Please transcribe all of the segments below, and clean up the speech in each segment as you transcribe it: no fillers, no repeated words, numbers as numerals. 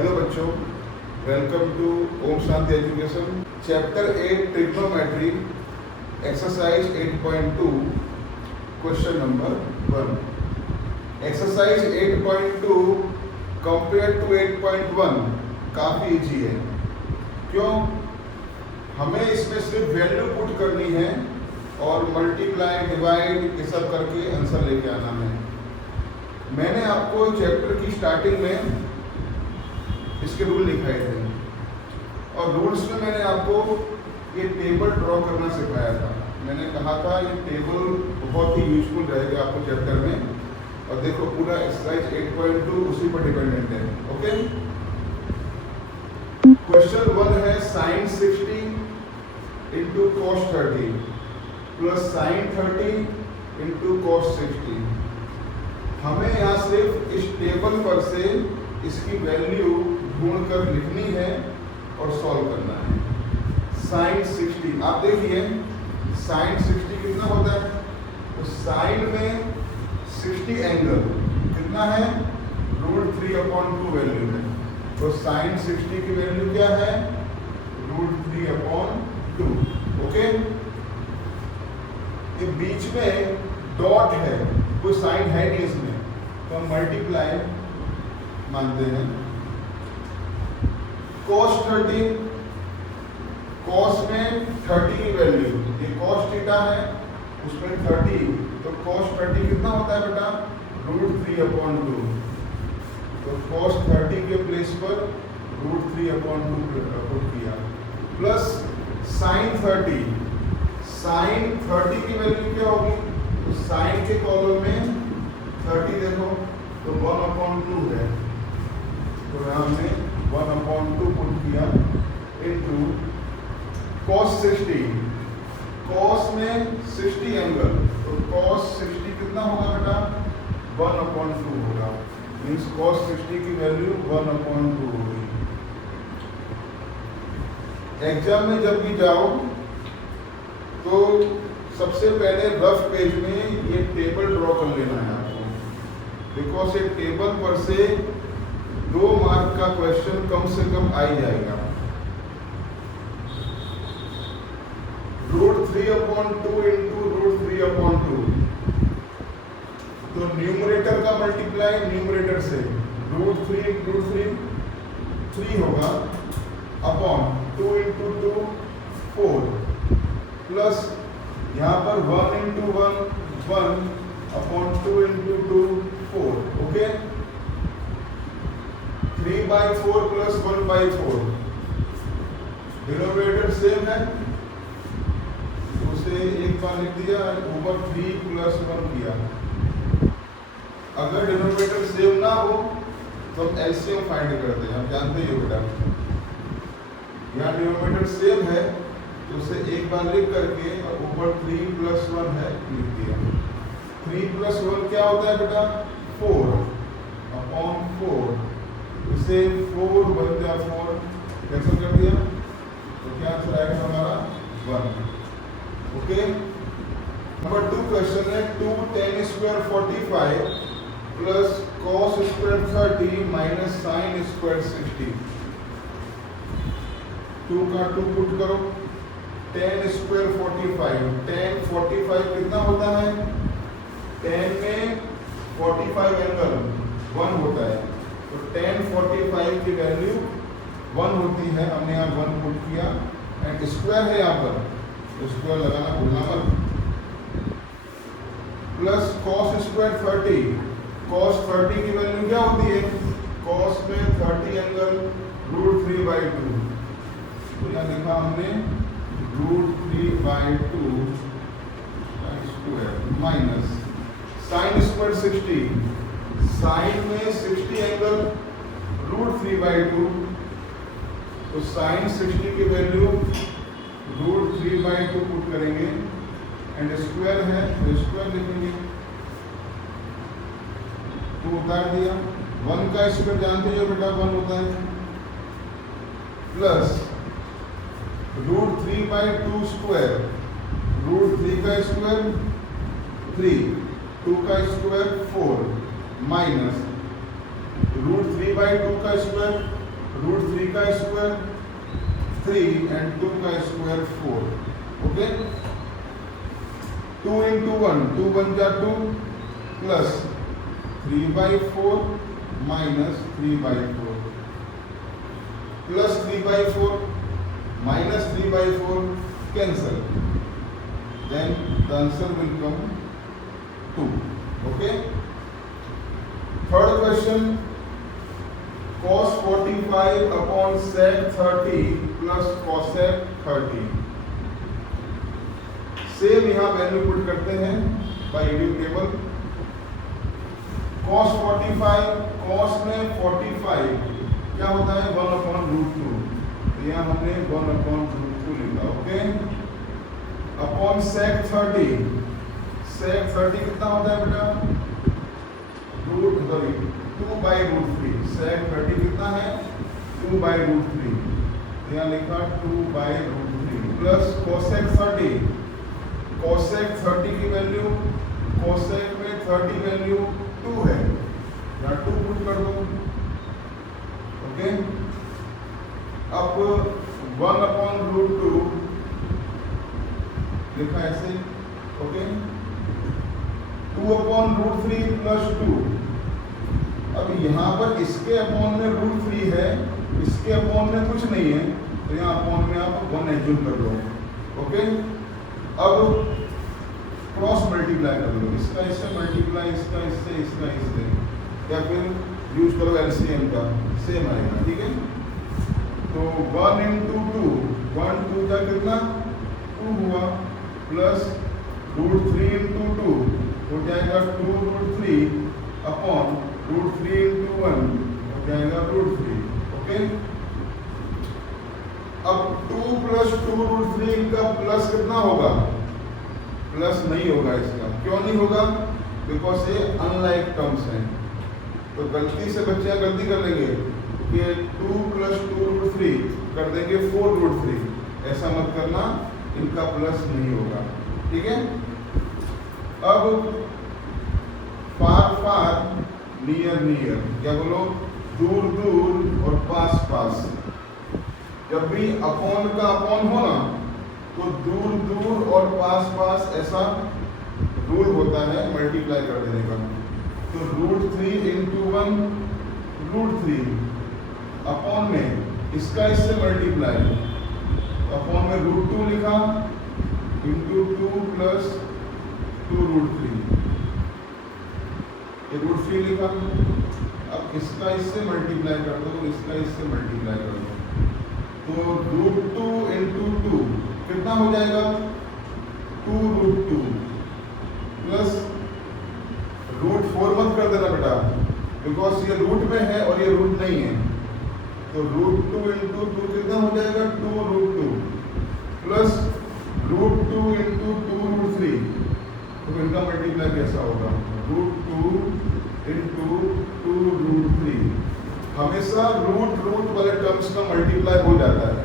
Hello बच्चों, welcome to Om Shanti education. Chapter 8 trigonometry, exercise 8.2, question number 1। Exercise 8.2 compare to 8.1 काफ़ी easy है। क्यों? हमें इसमें सिर्फ वैल्यू पुट करनी है और मल्टीप्लाई, डिवाइड ये सब करके आंसर लेके आना है। मैंने आपको चैप्टर की स्टार्टिंग में इसके रूल लिखाए थे और रूल्स में मैंने आपको ये टेबल ड्रॉ करना सिखाया था। मैंने कहा था ये टेबल बहुत ही यूजफुल रहेगा आपको चैप्टर में। और देखो पूरा एक्सरसाइज 8.2 उसी पर डिपेंडेंट है। ओके, क्वेश्चन 1 है sin 60 into cos 30 plus sin 30 into cos 60। हमें यहाँ सिर्फ इस टेबल पर से इसकी वैल्यू ढूंढकर लिखनी है और सॉल्व करना है। sin 60, आप देखिए sin 60 कितना होता है? तो sin में 60 एंगल कितना है? √3/2 वैल्यू है। तो sin 60 की वैल्यू क्या है? √3/2। ओके, ये बीच में डॉट है, कोई साइन है नहीं इसमें, तो हम मल्टीप्लाई मानते हैं। cos 30, cos में 30 की वैल्यू, ये cos थीटा है, उसमें 30, तो cos 30 कितना होता है बेटा? √3/2। तो cos 30 के प्लेस पर √3/2 पुट किया, प्लस sin 30। sin 30 की वैल्यू क्या होगी? तो sin के कॉलम में 30 देखो तो 1/2 है, तो यहाँ हमने 1/2 पुट किया इनटू cos 60। cos में 60 एंगल, तो cos 60 कितना होगा बेटा? 1/2 होगा। मीन्स cos 60 की वैल्यू 1/2 होगी। एग्जाम में जब भी जाओ तो सबसे पहले रफ पेज में ये टेबल ड्रॉ कर लेना है आपको, बिकॉज ये टेबल पर से 2 मार्क का क्वेश्चन कम से कम आ ही जाएगा। √3/2 इंटू √3/2, तो न्यूमरेटर का मल्टीप्लाई न्यूमरेटर से √3 3 होगा, अपॉन 2 इंटू 2 4, प्लस यहाँ पर 1 into 1 1 upon 2 into 2 4। Okay, 3/4 plus 1/4, denominator same है, उसे एक बार लिख दिया, ऊपर 3 प्लस 1 किया। अगर डिनोमिनेटर सेम ना हो तो हम एलसीएम फाइंड करते हैं, आप जानते ही हो बेटा। यहाँ डिनोमिनेटर सेम है तो उसे एक बार लिख करके और ऊपर 3 प्लस 1 है लिख दिया। 3 प्लस 1 क्या होता है बेटा? 4 अपॉन 4, इसे 4 बन गया 4, कैंसिल कर दिया, तो क्या आंसर आएगा हमारा? 1। ओके, नंबर 2 क्वेश्चन है 2 tan square 45 plus cos square 30 minus sin square 60। 2 का 2 पुट करो, tan स्क्वायर 45, tan 45 कितना होता है? tan में 45 एंगल 1 होता है, तो tan 45 की वैल्यू 1 होती है। हमने यहाँ 1 पुट किया एंड स्क्वायर है यहाँ पर, तो स्क्वायर लगाना भूलना मत। प्लस cos स्क्वायर 30, cos 30 की वैल्यू क्या होती है? cos में 30 एंगल √3/2, तो यहाँ लिखा हमने √3/2 square minus sin square 60, sin में 60 एंगल √3/2, तो sin 60 की वैल्यू √3/2 पुट करेंगे एंड स्क्वायर है तो स्क्वायर लिखेंगे, 2 उतार दिया। 1 का स्क्वायर जानते हो बेटा 1 होता है, प्लस √3/2 स्क्वायर, √3 का स्क्वायर 3, 2 का स्क्वायर 4 माइनस √3/2 का स्क्वायर रूट 3 का स्क्वायर 3 एंड 2 का स्क्वायर 4. ओके, 2 into 1 2 1 जा 2 plus 3/4 minus 3/4 plus 3/4 minus 3/4 cancel, then the answer will come 2. Okay, third question, cos 45 upon sec 30 plus cosec 30. Same यहाँ value put करते हैं by using table. cos 45, cos में 45 क्या होता है 1/√2, तो यहाँ हमने 1/√2 लिखा. ओके, अपॉन sec 30, sec 30 कितना होता है बेटा 2/√3. sec 30 कितना है 2/√3, यहाँ लिखा 2/√3 प्लस cosec 30. cosec 30 की वैल्यू, cosec में 30 वैल्यू 2 है, यहाँ 2 पुट कर दो. ओके, अब 1/√2 लिखा ऐसे. Okay, 2/√3 plus 2. अब यहाँ पर इसके अपॉन में √3 है, इसके अपॉन में कुछ नहीं है, तो यहाँ अपॉन में आप 1 एज्यूम कर लो. ओके, अब क्रॉस मल्टीप्लाई कर लो, इसका इससे मल्टीप्लाई, इसका इससे, इसका इससे, या फिर यूज करो एलसीएम का, सेम आएगा. ठीक है, तो 1 into 2 1 2 का कितना 2 हुआ, प्लस √3 into 2 हो जाएगा 2√3 अपॉन √3 into 1 हो जाएगा √3. ओके, अब 2 प्लस 2√3 का प्लस कितना होगा, प्लस नहीं होगा इसका. क्यों नहीं होगा, बिकॉज ये अनलाइक टर्म्स हैं. तो गलती से बच्चे गलती कर लेंगे कि 2 प्लस 2√3 कर देंगे 4√3. ऐसा मत करना, इनका प्लस नहीं होगा. ठीक है, अब फार फार नियर नियर, क्या बोलो दूर दूर और पास पास. जब भी अपॉन का अपॉन हो ना, तो दूर दूर और पास पास ऐसा रूल होता है मल्टीप्लाई कर देने का. तो √3 into 1 √3 अपॉन में इसका इससे मल्टीप्लाई, अपॉन में √2 लिखा into 2 प्लस 2√3, ये √3 लिखा. अब इसका इससे मल्टीप्लाई कर दो, इसका इससे मल्टीप्लाई कर दो, तो √2 into 2 कितना हो जाएगा 2√2 प्लस √4 मत कर देना बेटा, बिकॉज ये रूट में है और ये रूट नहीं है. तो √2 into 2 कितना हो जाएगा 2√2 प्लस √2 into 2√3. तो इनका मल्टीप्लाई कैसा होगा √2 into 2√3. हमेशा रूट वाले टर्म्स का मल्टीप्लाई हो जाता है.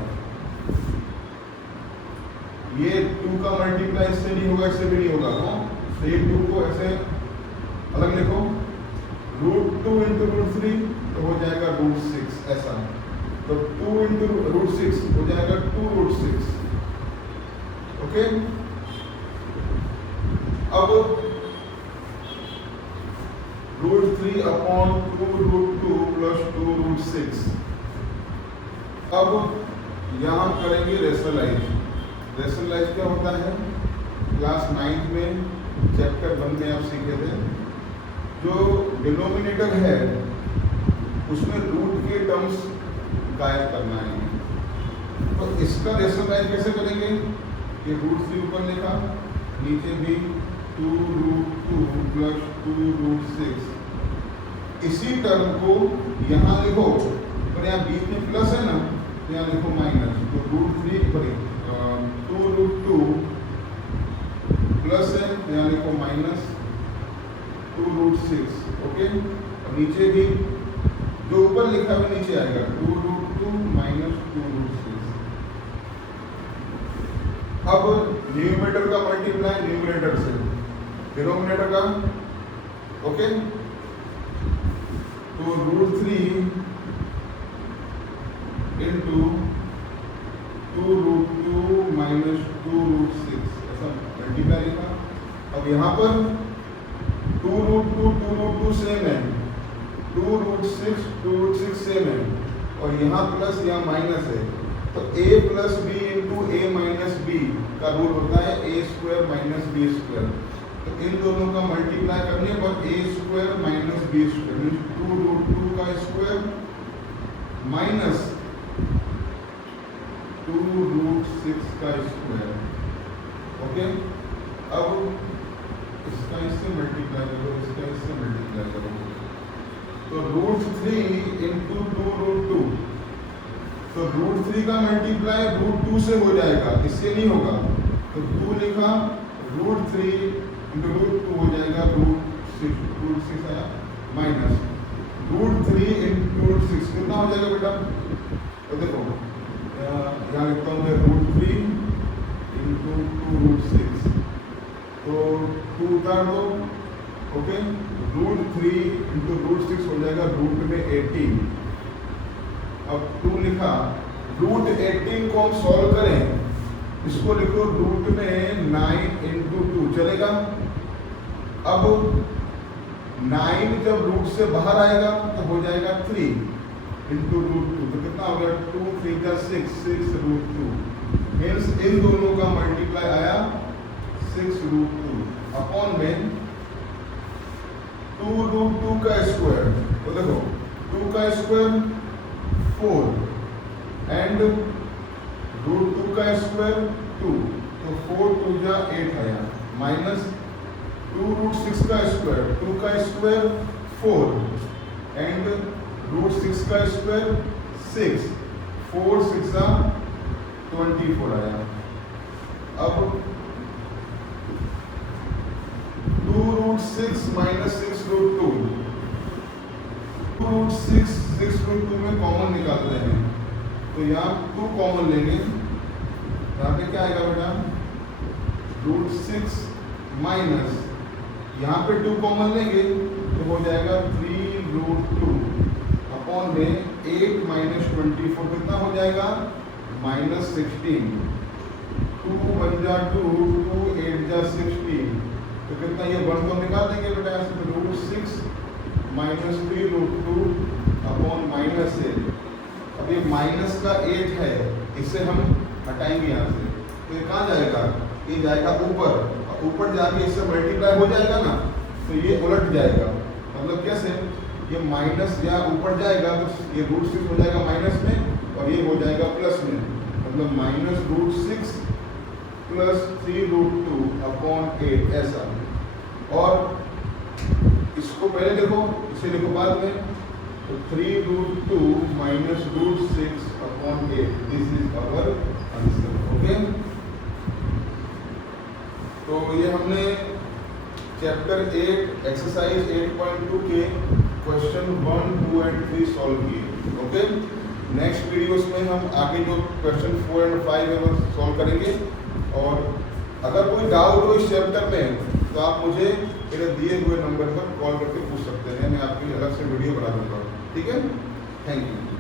ये 2 का मल्टीप्लाई इससे नहीं होगा, इससे भी नहीं होगा. तो ये 2 को ऐसे अलग लिखो, √2 into √3 तो हो जाएगा √6 ऐसा. तो 2 into √6 हो जाएगा 2√6. ओके, अब √3 upon 2√2 प्लस 2√6. अब यहाँ करेंगे रेशनलाइज. रेशनलाइज क्या होता है, क्लास 9 में चैप्टर 1 में आप सीखे थे. जो डिनोमिनेटर है उसमें रूट के टर्म्स गायब करना है. तो इसका रेशनलाइज कैसे करेंगे, ये √3 ऊपर लिखा, नीचे भी 2√2 प्लस 2√6. इसी टर्म को यहाँ लिखो, पर यहाँ बीच में प्लस है ना, तो यहाँ लिखो माइनस. तो √3 पर 2√2 प्लस है, तो यहाँ लिखो माइनस 2√6. ओके, और नीचे भी जो ऊपर लिखा है नीचे आएगा 2√2 माइनस 2√6. अब न्यूमरेटर का मल्टीप्लाई न्यूमरेटर से डिनोमिनेटर का. ओके, तो √3 इंटू 2√2 माइनस 2√6 ऐसा मल्टीप्लाई लिखा। अब यहाँ पर 2√2 सेम है, 2√6 सेम है, और यहाँ प्लस यहाँ माइनस है, तो a plus B into A minus B का रूल होता है a square minus B square. तो इन दोनों का मल्टीप्लाई करने पर a square minus B square means 2√2 का स्क्वायर माइनस 2√6 का स्क्वायर। ओके, अब इसका इससे मल्टीप्लाई करो, इसका इससे मल्टीप्लाई करो, तो √3 इंटू 2√2, तो √3 का मल्टीप्लाई √2 से हो जाएगा, इससे नहीं होगा, तो 2 लिखा, √3 इंटू √2 हो जाएगा √6 आया, माइनस √3 इंटू √6 कितना हो जाएगा बेटा? तो देखो यहाँ लिखता हूँ मैं √3 इंटू 2√6, तो 2 उतार दो। ओके, √3 इंटू √6 हो जाएगा रूट में 18। अब 2 लिखा, √18 को हम सॉल्व करें, इसको लिखो रूट में 9 इंटू 2 चलेगा। अब 9 जब रूट से बाहर आएगा तो हो जाएगा 3 इंटू √2, तो कितना हो गया? 2 3 जा 6√2 मीन्स इन दोनों का मल्टीप्लाई आया 6√2 अपॉन में 2√2 का स्क्वायर, तो देखो 2 का स्क्वायर 4 एंड √2 का स्क्वायर 2, तो 4 2 जा 8 आया, माइनस 2√6 का स्क्वायर, 2 का स्क्वायर 4 एंड √6 का स्क्वायर 6, 4 6 जा 24 आया। अब 2√6 माइनस 6√2, 2√6 में कॉमन निकालते हैं, तो यहाँ 2 कॉमन लेंगे, यहाँ पे क्या आएगा बेटा? √6 माइनस यहाँ पे 2 कॉमन लेंगे तो हो जाएगा 3√2 अपॉन में 8 माइनस 24 कितना हो जाएगा? -16, 2 1 जा 2, 2 8 जा 16, तो कितना ये 1 तो निकाल देंगे बेटा यहाँ से, तो √6 माइनस 3√2 अपॉन -8। अब ये माइनस का 8 है, इसे हम हटाएंगे यहाँ से, तो ये कहाँ जाएगा? ये जाएगा ऊपर, ऊपर जाके इससे मल्टीप्लाई हो जाएगा ना, तो ये उलट जाएगा। मतलब कैसे? ये माइनस यहाँ ऊपर जाएगा तो ये √6 हो जाएगा माइनस में और ये हो जाएगा प्लस में, मतलब -√6 प्लस 3√2 अपॉन 8 ऐसा। और इसको पहले देखो, इसे लिखो बाद में, तो 3√2 minus √6 upon 8, this is our answer. Okay, तो ये हमने चैप्टर 8 एक्सरसाइज 8.2 के क्वेश्चन 1, 2 एंड 3 सॉल्व किए। ओके, नेक्स्ट वीडियोस में हम आगे जो क्वेश्चन 4 एंड 5 है वो सॉल्व करेंगे। और अगर कोई डाउट हो इस चैप्टर में तो आप मुझे मेरे दिए हुए नंबर पर कॉल करके पूछ सकते हैं, मैं आपके लिए अलग से वीडियो बना दूंगा। ठीक है, थैंक यू।